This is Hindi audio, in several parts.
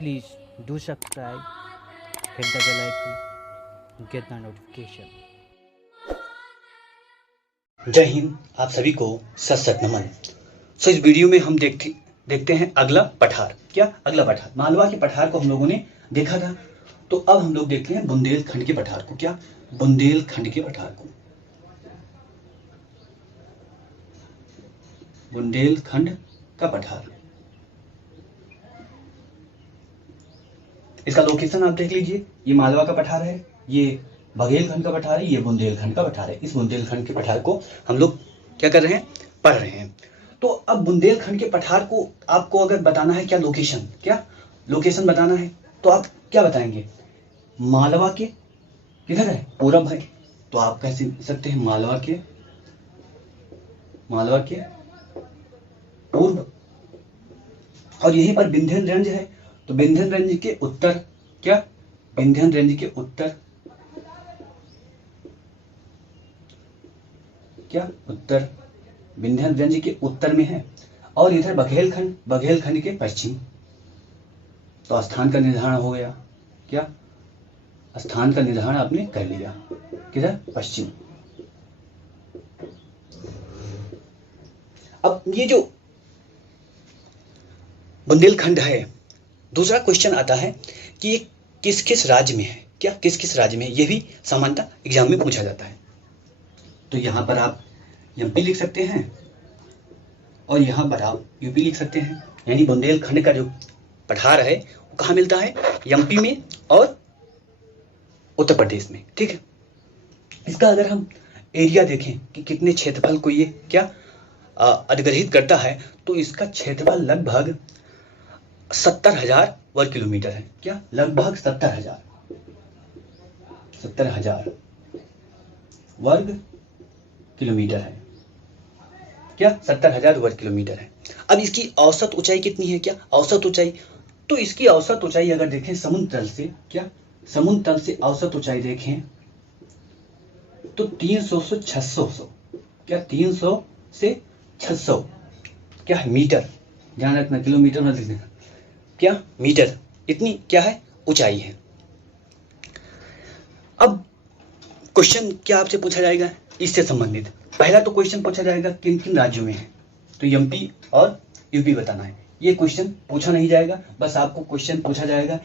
Please do subscribe, hit the bell icon, get the notification. जय हिंद। आप सभी को सत सत नमन। इस वीडियो में हम देखते हैं अगला पठार। क्या अगला पठार? मालवा के पठार को हम लोगों ने देखा था, तो अब हम लोग देखते हैं बुंदेलखंड के पठार को। क्या? बुंदेलखंड के पठार को। बुंदेलखंड का पठार, इसका लोकेशन आप देख लीजिए। ये मालवा का पठार है, ये बघेलखंड का पठार है, ये बुंदेलखंड का पठार है। इस बुंदेलखंड के पठार को हम लोग क्या कर रहे हैं? पढ़ रहे हैं। तो अब बुंदेलखंड के पठार को आपको अगर बताना है, क्या लोकेशन बताना है, तो आप क्या बताएंगे? मालवा के किधर है? पूरब है, तो आप कह सकते हैं मालवा के पूर्व। और यहीं पर विंध्यन रेंज है, तो विंध्यन रेंज के उत्तर। क्या? विंध्यन रेंज के उत्तर। क्या? उत्तर। विंध्यन रेंज के उत्तर में है। और इधर बघेलखंड के पश्चिम। तो स्थान का निर्धारण हो गया। क्या? स्थान का निर्धारण आपने कर लिया। किधर? पश्चिम। अब ये जो बुंदेलखंड है, दूसरा क्वेश्चन आता है कि ये किस किस राज्य में है। क्या? किस किस राज्य में है, ये भी सामान्यतः एग्जाम में पूछा जाता है। तो यहां पर आप एमपी लिख सकते हैं और यहां पर आप यूपी लिख सकते हैं। यानी बुंदेलखंड का जो पठार है वो कहाँ मिलता है? एमपी में और उत्तर प्रदेश में। ठीक है। इसका अगर हम एरिया देखें कि कितने क्षेत्रफल को ये क्या अधिग्रहित करता है, तो इसका क्षेत्रफल लगभग 70,000 वर्ग किलोमीटर है। क्या? लगभग 70,000 वर्ग किलोमीटर है। क्या? 70,000 वर्ग किलोमीटर है। अब इसकी औसत ऊंचाई कितनी है? क्या औसत ऊंचाई? तो इसकी औसत ऊंचाई अगर देखें समुद्र तल से, क्या समुद्र तल से औसत ऊंचाई देखें तो 300 से 600। क्या? 300 से 600 क्या है? मीटर। ध्यान रखना, किलोमीटर मत लिखना। क्या? मीटर। इतनी क्या है? ऊंचाई है। अब क्वेश्चन क्या आपसे पूछा जाएगा इससे संबंधित? पहला तो क्वेश्चन पूछा जाएगा किन किन राज्यों में है, तो एमपी और यूपी बताना है। ये क्वेश्चन पूछा नहीं जाएगा, बस आपको क्वेश्चन पूछा जाएगा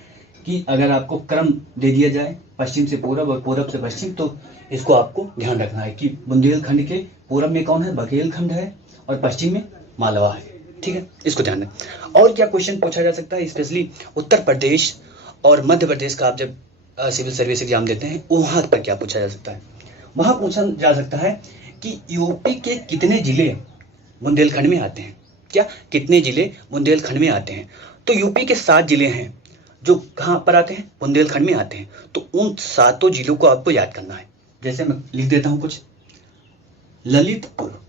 कि अगर आपको क्रम दे दिया जाए पश्चिम से पूरब और पूरब से पश्चिम, तो इसको आपको ध्यान रखना है कि बुंदेलखंड के पूरब में कौन है? बघेलखंड है, और पश्चिम में मालवा है। ठीक है, इसको ध्यान रखें। और क्या क्वेश्चन पूछा जा सकता है? स्पेशली उत्तर प्रदेश और मध्य प्रदेश का आप जब सिविल सर्विस एग्जाम देते हैं, वहां पर क्या पूछा जा सकता है? वहां पूछा जा सकता है कि यूपी के कितने जिले बुंदेलखंड में आते हैं। क्या? कितने जिले बुंदेलखंड में आते हैं? तो यूपी के 7 जिले हैं जो कहां पर आते हैं? बुंदेलखंड में आते हैं। तो उन 7 जिलों को आपको याद करना है। जैसे मैं लिख देता हूं कुछ। ललितपुर।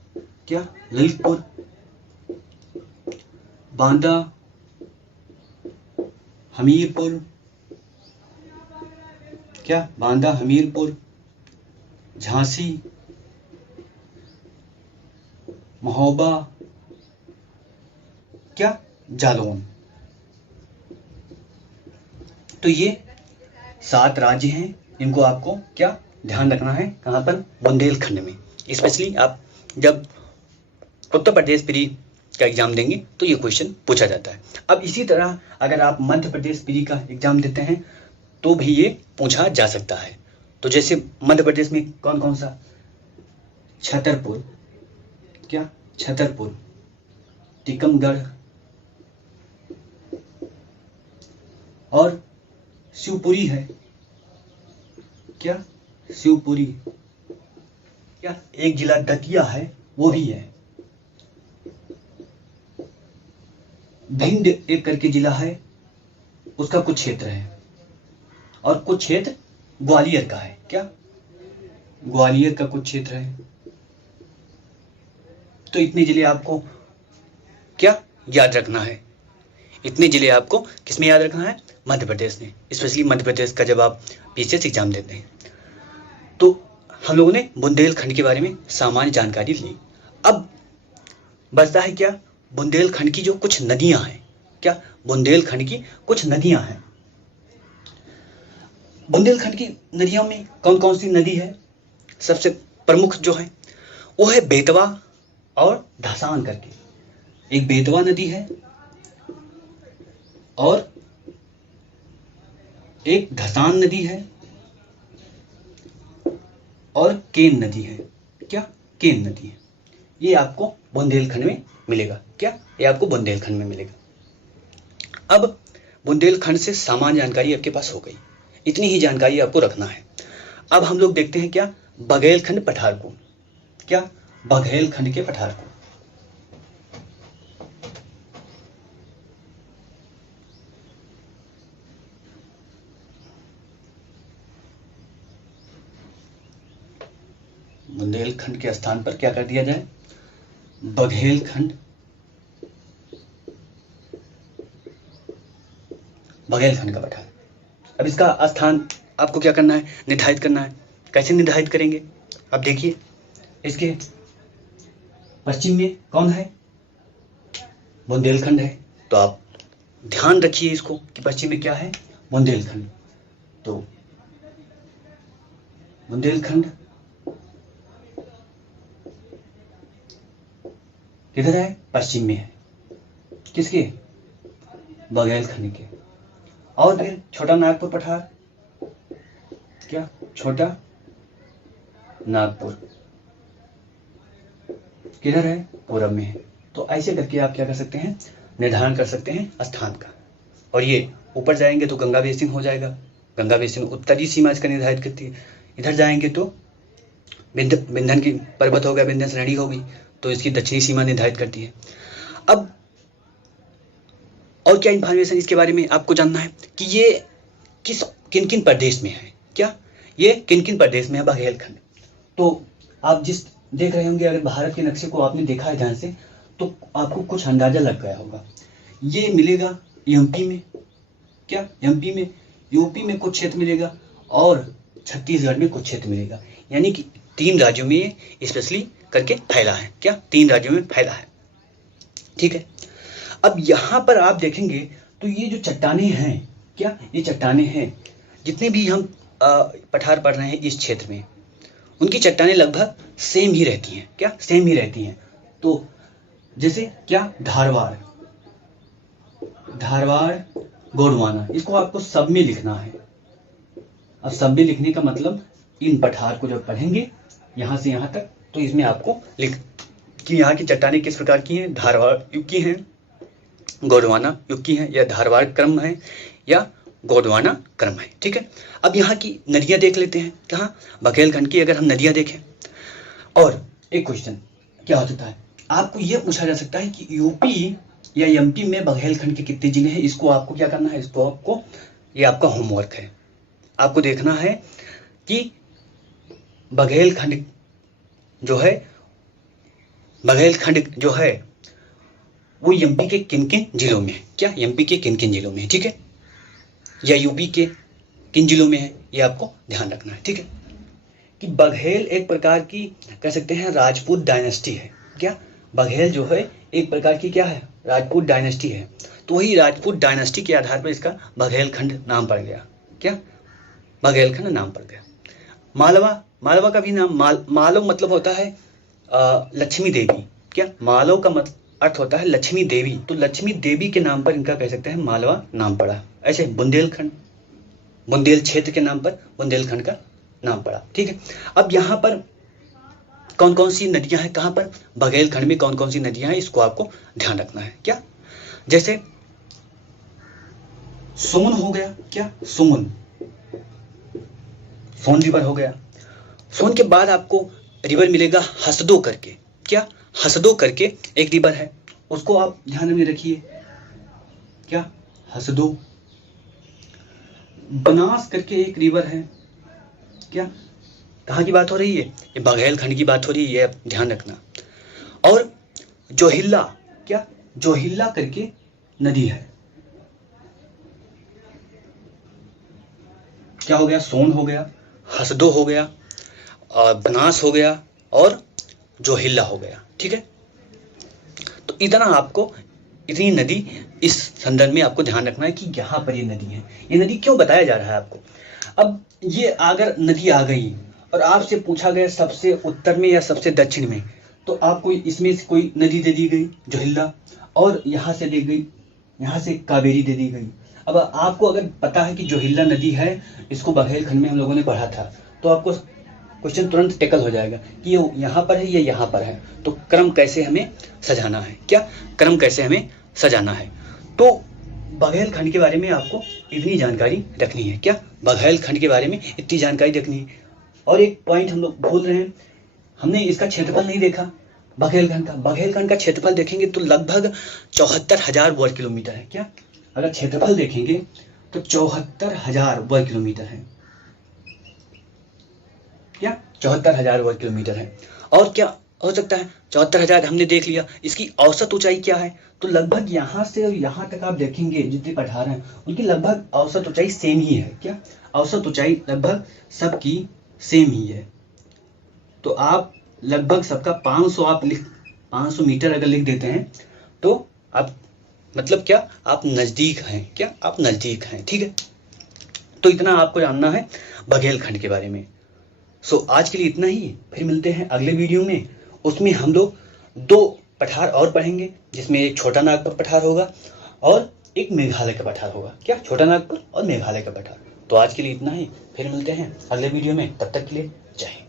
क्या? ललितपुर। बांदा, हमीरपुर। क्या? बांदा, हमीरपुर, झांसी, महोबा, क्या? जालौन। तो ये 7 राज्य हैं, इनको आपको क्या ध्यान रखना है? कहां पर? बुंदेलखंड में। स्पेशली आप जब उत्तर प्रदेश प्री का एग्जाम देंगे तो ये क्वेश्चन पूछा जाता है। अब इसी तरह अगर आप मध्य प्रदेश प्री का एग्जाम देते हैं तो भी ये पूछा जा सकता है। तो जैसे मध्य प्रदेश में कौन कौन सा? छतरपुर। क्या? छतरपुर, टीकमगढ़ और शिवपुरी है। क्या? शिवपुरी। क्या? एक जिला दतिया है, वो भी है। भिंड एक करके जिला है, उसका कुछ क्षेत्र है, और कुछ क्षेत्र ग्वालियर का है। क्या? ग्वालियर का कुछ क्षेत्र है। तो इतने जिले आपको क्या याद रखना है? इतने जिले आपको किसमें याद रखना है? मध्य प्रदेश में। स्पेशली मध्य प्रदेश का जब आप पीसीएस एग्जाम देते हैं। तो हम लोगों ने बुंदेलखंड के बारे में सामान्य जानकारी ली। अब बचता है क्या? बुंदेलखंड की जो कुछ नदियां हैं, क्या, बुंदेलखंड की कुछ नदियां हैं। बुंदेलखंड की नदियों में कौन कौन सी नदी है? सबसे प्रमुख जो है वो है बेतवा और धसान करके। एक बेतवा नदी है और एक धसान नदी है और केन नदी है। क्या, केन नदी है। ये आपको बुंदेलखंड में मिलेगा। क्या, ये आपको बुंदेलखंड में मिलेगा। अब बुंदेलखंड से सामान्य जानकारी आपके पास हो गई, इतनी ही जानकारी आपको रखना है। अब हम लोग देखते हैं क्या, बघेलखंड पठार को। क्या, बघेलखंड के पठार को। बुंदेलखंड के स्थान पर क्या कर दिया जाए, बघेलखंड, बघेलखंड का पठार। अब इसका स्थान आपको क्या करना है, निर्धारित करना है। कैसे निर्धारित करेंगे, अब देखिए, इसके पश्चिम में कौन है, बुंदेलखंड है। तो आप ध्यान रखिए इसको कि पश्चिम में क्या है, बुंदेलखंड। तो बुंदेलखंड किधर है, पश्चिम में है। किसके, बघेलखंड के। और फिर छोटा नागपुर पठार, क्या, छोटा नागपुर किधर है, पूरब में है। तो ऐसे करके आप क्या कर सकते हैं, निर्धारण कर सकते हैं स्थान का। और ये ऊपर जाएंगे तो गंगा बेसिन हो जाएगा। गंगा बेसिन उत्तरी सीमा इसका निर्धारित करती है। इधर जाएंगे तो विंध्य की पर्वत हो गया, विंध्य श्रेणी होगी, तो इसकी दक्षिणी सीमा निर्धारित करती है। अब और क्या इंफॉर्मेशन इसके बारे में आपको जानना है कि ये किन किन प्रदेश में है। क्या, ये किन किन प्रदेश में है बघेलखंड। तो आप जिस देख रहे होंगे, अगर भारत के नक्शे को आपने देखा है ध्यान से, तो आपको कुछ अंदाजा लग गया होगा। ये मिलेगा एमपी में। क्या, एमपी में, यूपी में कुछ क्षेत्र मिलेगा और छत्तीसगढ़ में कुछ क्षेत्र मिलेगा। यानी कि 3 राज्यों में ये स्पेशली करके फैला है। क्या, 3 राज्यों में फैला है। ठीक है। अब यहां पर आप देखेंगे तो ये जो चट्टानें हैं, क्या, ये चट्टानें हैं, जितने भी हम पठार पढ़ रहे हैं इस क्षेत्र में, उनकी चट्टानें लगभग सेम ही रहती हैं। क्या, सेम ही रहती हैं। तो जैसे क्या, धारवाड़, गोंडवाना, इसको आपको सब में लिखना है। अब सब में लिखने का मतलब, इन पठार को जब पढ़ेंगे यहां से यहां तक, तो इसमें आपको लिख कि यहाँ की चट्टानें किस प्रकार की हैं, धारवाड़ युग की हैं, गोंडवाना युग की हैं, या धारवाड़ क्रम है या गोंडवाना क्रम है। ठीक है। अब यहाँ की नदियां देख लेते हैं। कहाँ, बघेलखंड की अगर हम नदियां देखें। और एक क्वेश्चन क्या हो सकता है, आपको यह पूछा जा सकता है कि यूपी या एमपी में बघेलखंड के कितने जिले हैं। इसको आपको क्या करना है, इसको आपको, ये आपका होमवर्क है, आपको देखना है कि बघेलखंड जो है वो एमपी के किन किन जिलों में है। क्या, एमपी के किन किन जिलों में है। ठीक है, या यूपी के किन जिलों में है, ये आपको ध्यान रखना है। ठीक है, कि बघेल एक प्रकार की कह सकते हैं राजपूत डायनेस्टी है। क्या, बघेल जो है एक प्रकार की क्या है, राजपूत डायनेस्टी है। तो वही राजपूत डायनेस्टी के आधार पर इसका बघेलखंड नाम पड़ गया। क्या, बघेलखंड नाम पड़ गया। मालवा का भी नाम, मालव मतलब होता है लक्ष्मी देवी। क्या, मालव का अर्थ होता है लक्ष्मी देवी। तो लक्ष्मी देवी के नाम पर इनका कह सकते हैं मालवा नाम पड़ा। ऐसे बुंदेल क्षेत्र के नाम पर बुंदेलखंड का नाम पड़ा। ठीक है। अब यहाँ पर कौन कौन सी नदियां हैं, कहाँ पर, बघेलखंड में कौन कौन सी नदियां हैं, इसको आपको ध्यान रखना है। क्या, जैसे सोन हो गया। क्या, सोन रिवर हो गया। सोन के बाद आपको रिवर मिलेगा हसदो करके। क्या, हसदो करके एक रिवर है, उसको आप ध्यान में रखिए। क्या, हसदो। बनास करके एक रिवर है। क्या, कहाँ की बात हो रही है, ये बघेलखंड की बात हो रही है, ये आप ध्यान रखना। और जोहिल्ला, क्या, जोहिल्ला करके नदी है। क्या हो गया, सोन हो गया, हसदो हो गया, बनास हो गया और जोहिल्ला हो गया। ठीक है। तो इतना आपको इतनी नदी, इस संदर्भ में आपको ध्यान रखना है कि यहाँ पर ये नदी है। ये नदी क्यों बताया जा रहा है आपको? अब ये अगर नदी आ गई और आपसे पूछा गया सबसे उत्तर में या सबसे दक्षिण में, तो आपको इसमें से कोई नदी दे दी गई जोहिल्ला, और यहाँ से दे गई, यहाँ से कावेरी दे दी गई। अब आपको अगर पता है कि जोहिल्ला नदी है, इसको बघेलखंड में हम लोगों ने पढ़ा था, तो आपको क्वेश्चन तुरंत टेकल हो जाएगा कि ये यहाँ पर है, ये यहाँ पर है, तो क्रम कैसे हमें सजाना है, क्या क्रम कैसे हमें सजाना है। तो बघेलखंड के बारे में आपको इतनी जानकारी रखनी है, क्या बघेलखंड के बारे में इतनी जानकारी रखनी है। और एक पॉइंट हम लोग भूल रहे हैं, हमने इसका क्षेत्रफल नहीं देखा बघेलखंड का। बघेलखंड का क्षेत्रफल देखेंगे तो लगभग 74,000 वर्ग किलोमीटर है। क्या अगर क्षेत्रफल देखेंगे तो 74,000 वर्ग किलोमीटर है, क्या 74,000 वर्ग किलोमीटर है। और क्या हो सकता है? 74,000 हमने देख लिया। इसकी औसत ऊंचाई क्या है? तो लगभग यहाँ से और यहाँ तक आप देखेंगे जितने पठार हैं उनकी लगभग औसत ऊंचाई सेम ही है। क्या औसत ऊंचाई लगभग सबकी सेम ही है। तो आप लगभग सबका 500 मीटर अगर लिख देते हैं तो आप मतलब क्या, आप नज़दीक हैं, क्या आप नज़दीक हैं, ठीक है। तो इतना आपको जानना है बघेलखंड के बारे में। सो आज के लिए इतना ही, फिर मिलते हैं अगले वीडियो में। उसमें हम लोग 2 पठार और पढ़ेंगे, जिसमें एक छोटा नागपुर पठार होगा और एक मेघालय का पठार होगा। क्या छोटा नागपुर और मेघालय का पठार। तो आज के लिए इतना ही, फिर मिलते हैं अगले वीडियो में। तब तक के लिए जय हिंद।